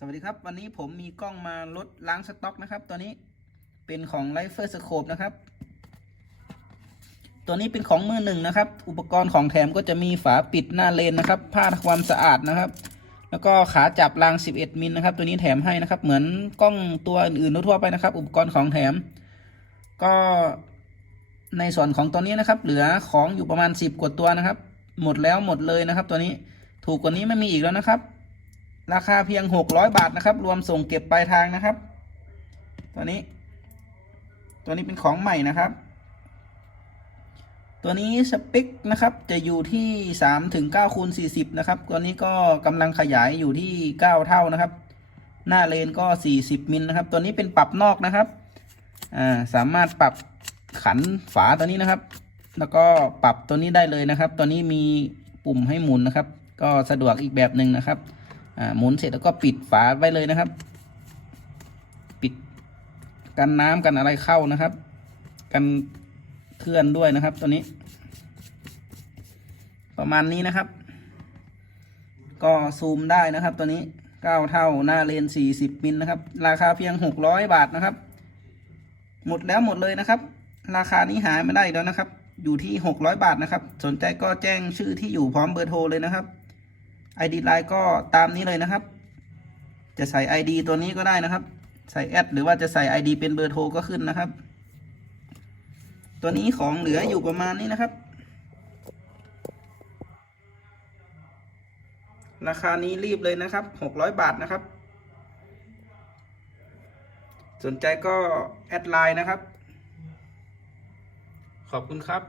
สวัสดีครับ วันนี้ผมมีกล้องมาลดล้างสต็อกนะครับ ตัวนี้เป็นของ l i f e r Scope นะครับ ตัวนี้เป็นของมือหนึ่งนะครับ อุปกรณ์ของแถมก็จะมีฝาปิดหน้าเลนนะครับ ผ้าทำความสะอาดนะครับ แล้วก็ขาจับราง 11 มิลนะครับ ตัวนี้แถมให้นะครับ เหมือนกล้องตัวอื่นๆทั่วไปนะครับ อุปกรณ์ของแถม ก็ในส่วนของตัวนี้นะครับ เหลือของอยู่ประมาณ 10 กว่าตัวนะครับ หมดแล้วหมดเลยนะครับ ตัวนี้ถูกกว่านี้ไม่มีอีกแล้วนะครับ ราคาเพียง600บาทนะครับ รวมส่งเก็บปลายทางนะครับ ตัวนี้ ตัวนี้เป็นของใหม่นะครับ ตัวนี้สเปคนะครับจะอยู่ที่3ถึง9คูณ40นะครับตัวนี้ก็กำลังขยายอยู่ที่9เท่านะครับ หน้าเลนก็40มิลนะครับ ตัวนี้เป็นปรับนอกนะครับอ่าสามารถปรับขันฝาตัวนี้นะครับ แล้วก็ปรับตัวนี้ได้เลยนะครับ ตัวนี้มีปุ่มให้หมุนนะครับ ก็สะดวกอีกแบบหนึ่งนะครับ หมุนเสร็จแล้วก็ปิดฝาไว้เลยนะครับ ปิดกันน้ำกันอะไรเข้านะครับ กันเคลื่อนด้วยนะครับ ตัวนี้ ประมาณนี้นะครับ ก็ซูมได้นะครับ ตัวนี้เก้าเท่าหน้าเลนสี่สิบมิลนะครับ ราคาเพียงหกร้อยบาทนะครับ หมดแล้วหมดเลยนะครับ ราคานี้หาไม่ได้แล้วนะครับ อยู่ที่หกร้อยบาทนะครับ สนใจก็แจ้งชื่อที่อยู่พร้อมเบอร์โทรเลยนะครับ ID ไลน์ก็ตามนี้เลยนะครับ จะใส่ ID ตัวนี้ก็ได้นะครับ ใส่แอดหรือว่าจะใส่ ID เป็นเบอร์โทรก็ขึ้นนะครับ ตัวนี้ของเหลืออยู่ประมาณนี้นะครับ ราคานี้รีบเลยนะครับ 600 บาทนะครับ สนใจก็แอดไลน์นะครับ ขอบคุณครับ